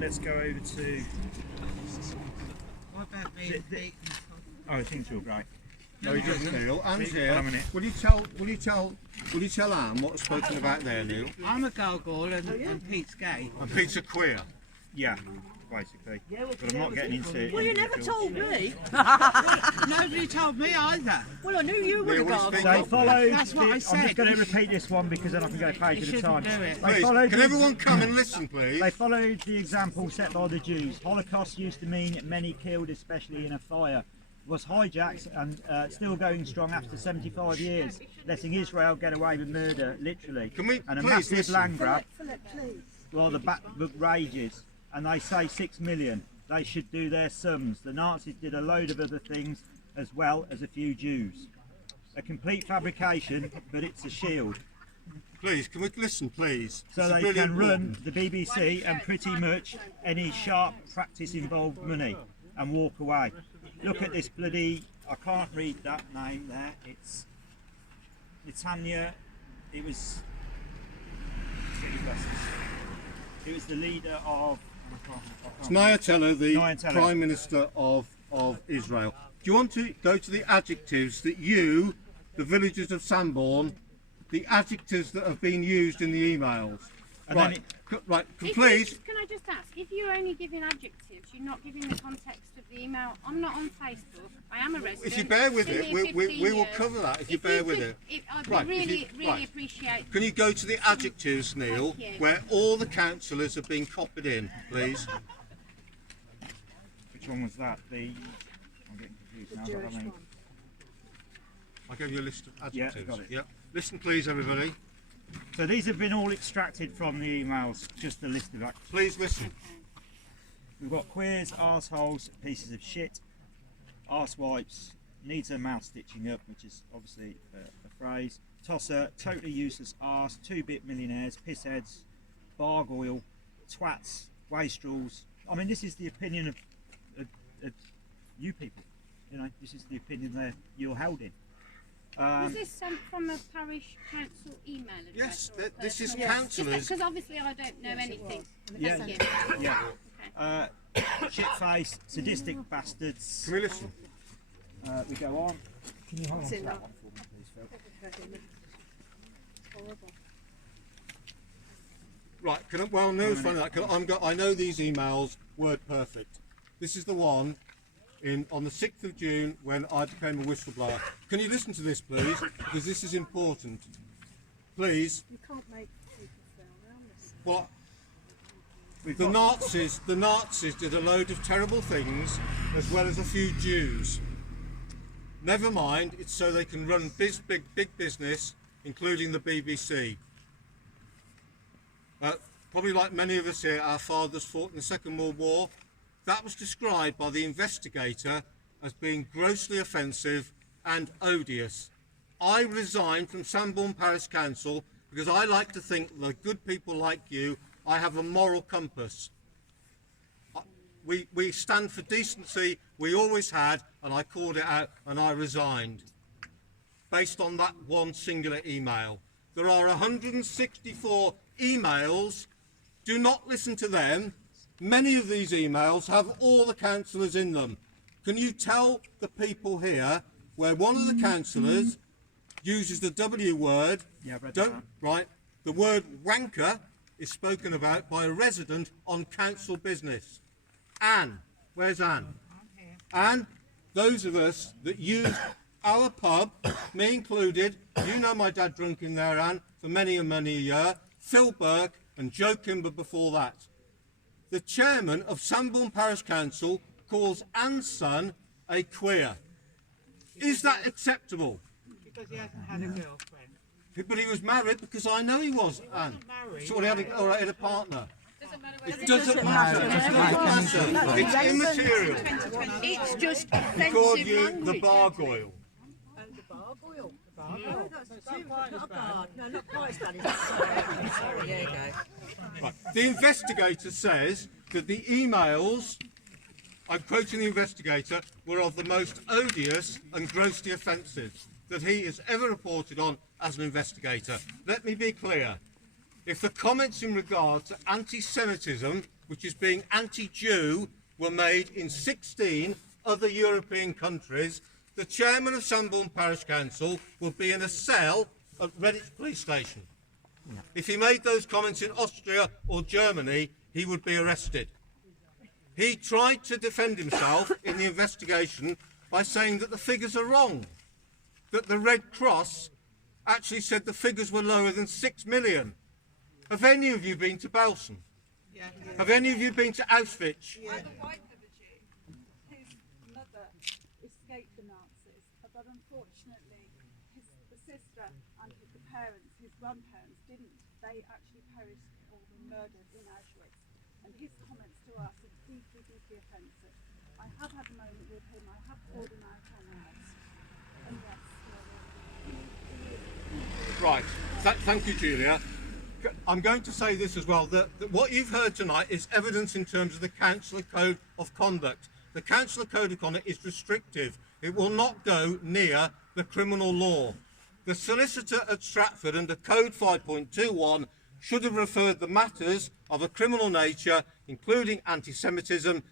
let's go over to. What about me? Oh, things were great. No, he doesn't, Neil. Anne's here. Come a minute. Will you tell Anne what's spoken about there, Neil? I'm a gargoyle and Pete's gay. And Pete's a queer. Yeah, basically. But I'm not getting into it. Well, you never told me. Nobody told me either. Well, I knew you were a Neil, will you gargoyle. speak They up? followed. That's what I I'm said. just going to repeat this one because then I can go page You at a shouldn't time. do it. They Please, followed. can everyone come and listen, please? They followed the example set by the Jews. Holocaust used to mean many killed, especially in a fire. Was hijacked and still going strong after 75 years, letting Israel get away with murder, literally. Can we and a please massive listen? land grab Philip, please. while the back book rages. And they say 6 million. They should do their sums. The Nazis did a load of other things as well as a few Jews. A complete fabrication, but it's a shield. Please, can we listen, please? So It's they really can run important. the BBC and pretty much any sharp practice involved money and walk away. Look at this bloody, I can't read that name there, it's Netanya, it was the leader of, It's Nyatella, the Nyatella. Prime Minister of Israel. Do you want to go to the adjectives that you, the villagers of Sambourne, the adjectives that have been used in the emails? And then Right, right, If please. Can I just ask, if you're only giving adjectives, you're not giving the context of the email. I'm not on Facebook. I am a resident. If you bear with Been it, here we 15 will years. cover that if you bear with it. I'd Right, if really, you- really right. appreciate. Can you go to the adjectives, Neil, Thank you. where all the councillors have been copied in, please? which one was that? I'm getting confused now. Jewish I mean, one. I gave you a list of adjectives. got it. Yep. Listen, please, everybody. so these have been all extracted from the emails, just a list of actions. Please listen. We've got queers, arseholes, pieces of shit, arsewipes, needs a mouth stitching up, which is obviously a phrase, tosser, totally useless arse, 2-bit millionaires, pissheads, bargoyle, twats, wastrels. I mean, this is the opinion of you people. You know, this is the opinion you're held in. Was this from a parish council email address? Yes, or a this is personal- councillors. Because obviously I don't know anything. Yeah. Thank you. Yeah. Shit-faced, sadistic bastards. Can we listen? We go on. Can you hold on to in that that. one for me, please, Phil? Horrible. Right. Well, Neil's funny that. I know these emails word perfect. This is the one on the 6th of June when I became a whistleblower. Can you listen to this, please? Because this is important. Please. You can't make people feel around this. What? The Nazis did a load of terrible things, as well as a few Jews. Never mind, it's so they can run big business, including the BBC. Probably like many of us here, our fathers fought in the Second World War. That was described by the investigator as being grossly offensive and odious. I resigned from Sambourne Parish Council because I like to think that good people like you, I have a moral compass. We stand for decency, we always had, and I called it out and I resigned. Based on that one singular email. There are 164 emails. Do not listen to them. Many of these emails have all the councillors in them. Can you tell the people here where one of the councillors uses the W word? Yeah, I've read that one. Right. The word wanker is spoken about by a resident on council business. Anne, where's Anne? Anne, those of us that use our pub, me included, you know my dad drunk in there, Anne, for many and many a year, Phil Burke and Joe Kimber before that. The chairman of Sambourne Parish Council calls Anne's son a queer. Is that acceptable? Because he hasn't had a girlfriend. But he was married because I know he was, Anne. Married. So he had a partner. It doesn't doesn't matter. It doesn't matter. It's immaterial. It's just He called offensive you language. the bargoyle. The bargoyle. Oh, that's serious. Not a guard. No, not quite as bad as that. Sorry, there you go. Right. The investigator says that the emails, I'm quoting the investigator, were of the most odious and grossly offensive that he has ever reported on as an investigator. Let me be clear. if the comments in regard to anti-Semitism, which is being anti-Jew, were made in 16 other European countries, the chairman of Sambourne Parish Council will be in a cell at Redditch police station. If he made those comments in Austria or Germany, he would be arrested. He tried to defend himself in the investigation by saying that the figures are wrong, that the Red Cross actually said the figures were lower than 6 million. Have any of you been to Belsen? Yeah. Have any of you been to Auschwitz? I have a wife of a Jew whose mother escaped the Nazis, but unfortunately the sister and the parents, his grandparents, didn't. They actually perished or were murdered in Auschwitz. And his comments to us are deeply, deeply offensive. I have had a moment with him. I have called him out on that. And yes, Right. Thank you, Julia. I'm going to say this as well, that what you've heard tonight is evidence in terms of the Council Code of Conduct. The Council Code of Conduct is restrictive. It will not go near the criminal law. The solicitor at Stratford under Code 5.21 should have referred the matters of a criminal nature, including anti-Semitism,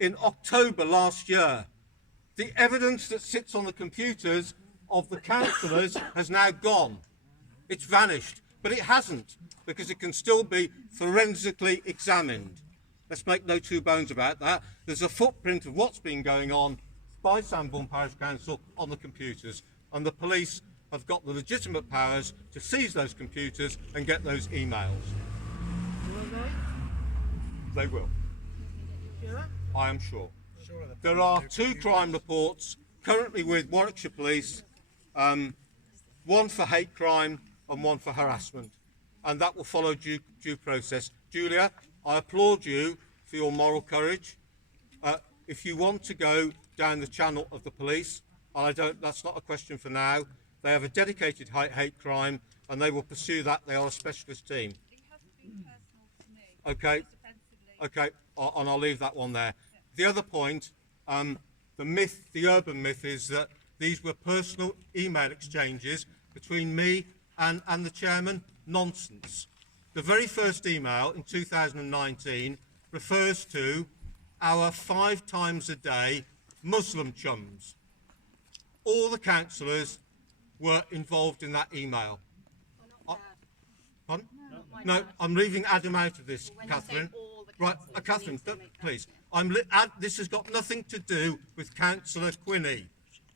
in October last year. The evidence that sits on the computers of the councillors has now gone. It's vanished, but it hasn't, because it can still be forensically examined. Let's make no two bones about that. There's a footprint of what's been going on by Sambourne Parish Council on the computers, and the police have got the legitimate powers to seize those computers and get those emails. They will. I am sure. There are 2 crime reports currently with Warwickshire Police, one for hate crime and one for harassment, and that will follow due process. Julia, I applaud you for your moral courage. If you want to go down the channel of the police, that's not a question for now. They have a dedicated hate crime and they will pursue that. They are a specialist team. it hasn't been personal to me. Okay. Just offensively. Okay, and I'll leave that one there. The other point, the urban myth is that these were personal email exchanges between me and the chairman. Nonsense. The very first email in 2019 refers to our 5 times a day Muslim chums. All the councillors were involved in that email. Pardon? No, I'm leaving Adam out of this, Catherine. Right, Catherine, please. This has got nothing to do with Councillor Quinney.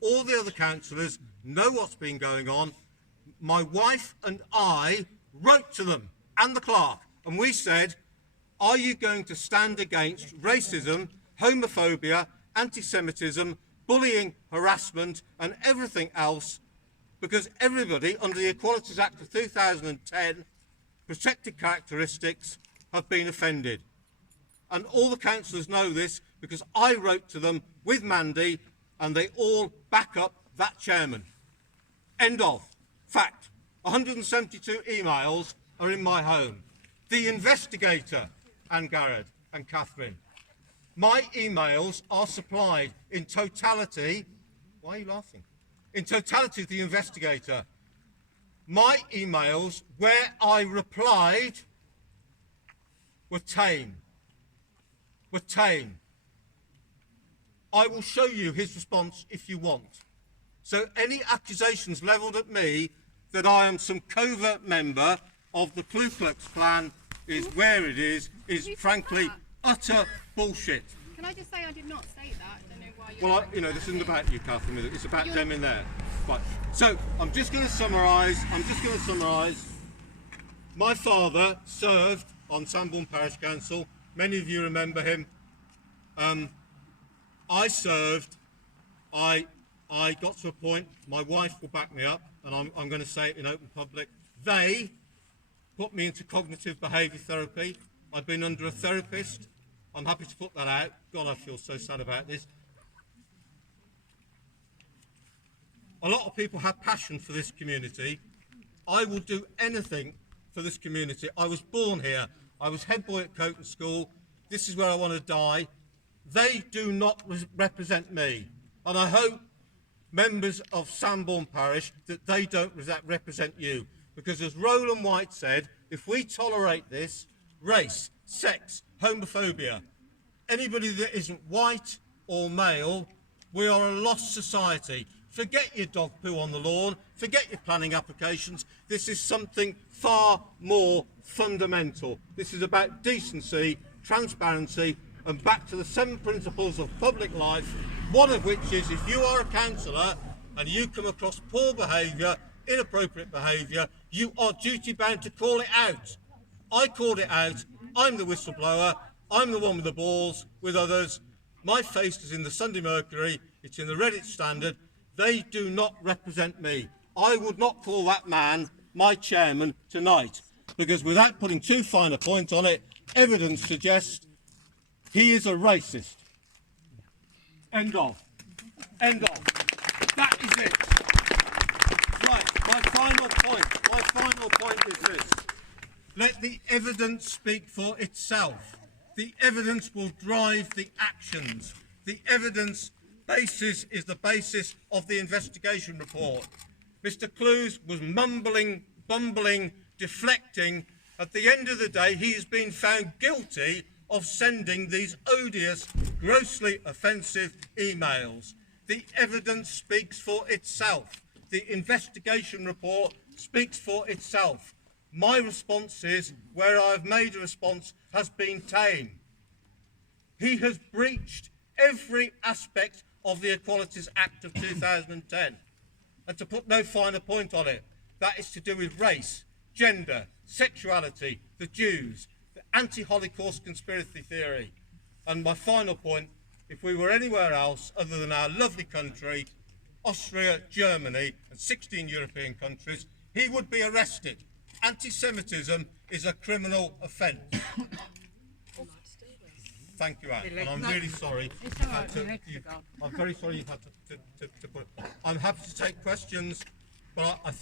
All the other councillors know what's been going on. My wife and I wrote to them and the clerk, and we said, are you going to stand against racism, homophobia, anti-Semitism, bullying, harassment, and everything else? Because everybody, under the Equalities Act of 2010, protected characteristics, have been offended. And all the councillors know this because I wrote to them with Mandy and they all back up that chairman. End of. Fact. 172 emails are in my home. The investigator, Anne Garrett and Catherine. My emails are supplied in totality. Why are you laughing? In totality to the investigator. My emails, where I replied, were tame. Were tame. I will show you his response if you want. So any accusations levelled at me that I am some covert member of the Ku Klux Klan is where it is frankly utter bullshit. Can I just say I did not say that? I don't know why you're... Well, this isn't about you, Catherine, is it? It's about them in there. Right. So I'm just going to summarise. My father served on Sambourne Parish Council. Many of you remember him. I served. I got to a point. My wife will back me up, and I'm going to say it in open public. They put me into cognitive behaviour therapy. I've been under a therapist. I'm happy to put that out. God, I feel so sad about this. A lot of people have passion for this community. I will do anything for this community. I was born here. I was head boy at Coton School. This is where I want to die. They do not represent me. And I hope, members of Sambourne Parish, that they don't represent you. Because as Roland White said, if we tolerate this, race, sex, homophobia, anybody that isn't white or male, we are a lost society. Forget your dog poo on the lawn, forget your planning applications. This is something far more fundamental. This is about decency, transparency, and back to the 7 principles of public life, one of which is if you are a councillor and you come across poor behaviour, inappropriate behaviour, you are duty bound to call it out. I called it out. I'm the whistleblower. I'm the one with the balls with others. My face is in the Sunday Mercury. It's in the Reddit Standard. They do not represent me. I would not call that man my chairman tonight, because without putting too fine a point on it, evidence suggests he is a racist. End of. End of. That is it. Right, my final point is this. Let the evidence speak for itself. The evidence will drive the actions. The evidence basis is the basis of the investigation report. Mr. Clues was mumbling, bumbling, deflecting. At the end of the day, he has been found guilty of sending these odious, grossly offensive emails. The evidence speaks for itself. The investigation report speaks for itself. My response is, where I've made a response, has been tame. He has breached every aspect of the Equalities Act of 2010. And to put no finer point on it, that is to do with race, gender, sexuality, the Jews, the anti-Holocaust conspiracy theory. And my final point, if we were anywhere else other than our lovely country, Austria, Germany, and 16 European countries, he would be arrested. Anti-Semitism is a criminal offence. Thank you, Anne. And I'm really sorry. I'm very sorry you had to put it. I'm happy to take questions, but I